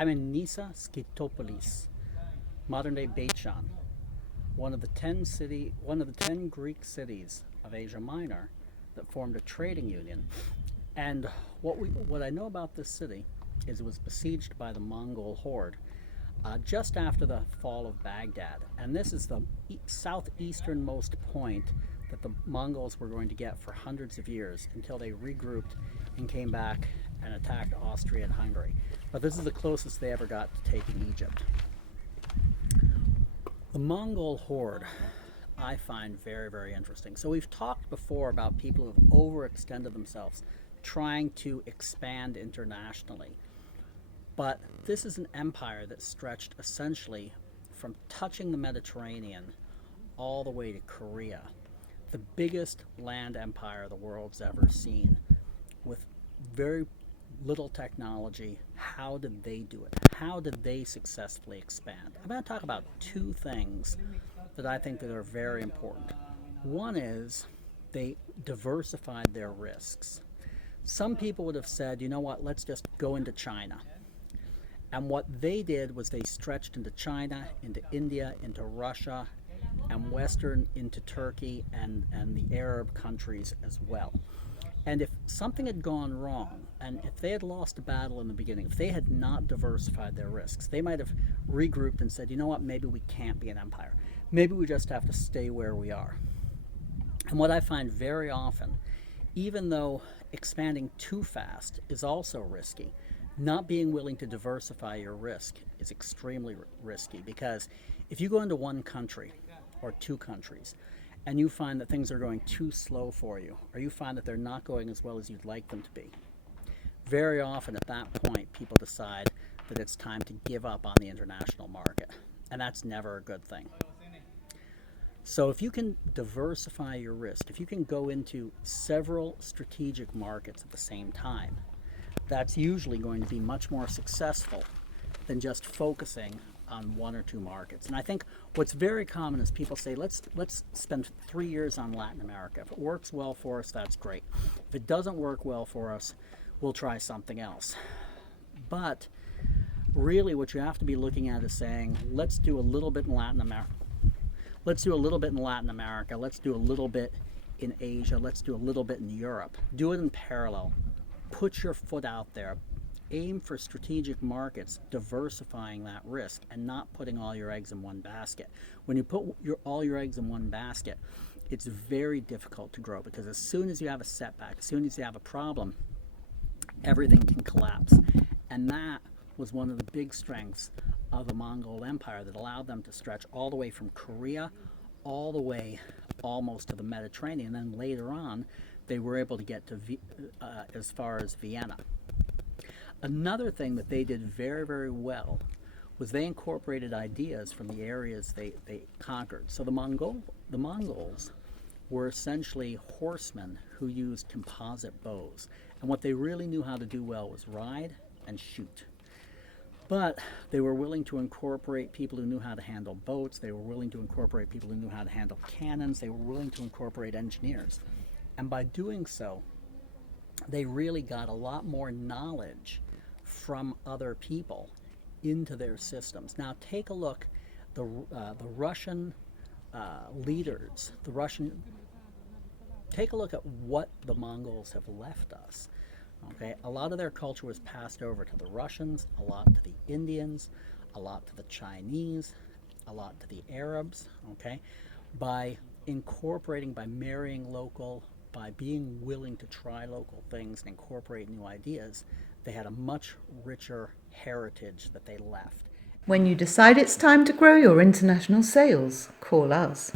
I'm in Nisa Skitopolis, modern-day Beit-Shan, one of the 10 Greek cities of Asia Minor that formed a trading union. And what I know about this city is it was besieged by the Mongol horde just after the fall of Baghdad. And this is the southeasternmost point that the Mongols were going to get for hundreds of years until they regrouped and came back and attacked Austria and Hungary. But this is the closest they ever got to taking Egypt. The Mongol horde I find very, very interesting. So we've talked before about people who have overextended themselves trying to expand internationally. But this is an empire that stretched essentially from touching the Mediterranean all the way to Korea, the biggest land empire the world's ever seen, with very little technology. How did they do it? How did they successfully expand? I'm going to talk about two things that I think that are very important. One is they diversified their risks. Some people would have said, you know what, let's just go into China. And what they did was they stretched into China, into India, into Russia, and Western into Turkey and the Arab countries as well. And if something had gone wrong, and if they had lost a battle in the beginning, if they had not diversified their risks, they might have regrouped and said, you know what, maybe we can't be an empire. Maybe we just have to stay where we are. And what I find very often, even though expanding too fast is also risky, not being willing to diversify your risk is extremely risky, because if you go into one country or two countries and you find that things are going too slow for you, or you find that they're not going as well as you'd like them to be, very often at that point people decide that it's time to give up on the international market, and that's never a good thing. So if you can diversify your risk, if you can go into several strategic markets at the same time, that's usually going to be much more successful than just focusing on one or two markets. And I think what's very common is people say, let's spend 3 years on Latin America. If it works well for us, that's great. If it doesn't work well for us, we'll try something else. But really what you have to be looking at is saying, let's do a little bit in Latin America. Let's do a little bit in Latin America. Let's do a little bit in Asia. Let's do a little bit in Europe. Do it in parallel. Put your foot out there. Aim for strategic markets, diversifying that risk and not putting all your eggs in one basket. When you put all your eggs in one basket, it's very difficult to grow, because as soon as you have a setback, as soon as you have a problem, everything can collapse. And that was one of the big strengths of the Mongol Empire that allowed them to stretch all the way from Korea all the way almost to the Mediterranean. And then later on, they were able to get to as far as Vienna. Another thing that they did very, very well was they incorporated ideas from the areas they conquered. So the Mongols were essentially horsemen who used composite bows. And what they really knew how to do well was ride and shoot. But they were willing to incorporate people who knew how to handle boats. They were willing to incorporate people who knew how to handle cannons. They were willing to incorporate engineers. And by doing so, they really got a lot more knowledge from other people into their systems. Now take a look, the Russian leaders, take a look at what the Mongols have left us. Okay, a lot of their culture was passed over to the Russians, a lot to the Indians, a lot to the Chinese, a lot to the Arabs. Okay, by incorporating, by marrying local, by being willing to try local things and incorporate new ideas, they had a much richer heritage that they left. When you decide it's time to grow your international sales, call us.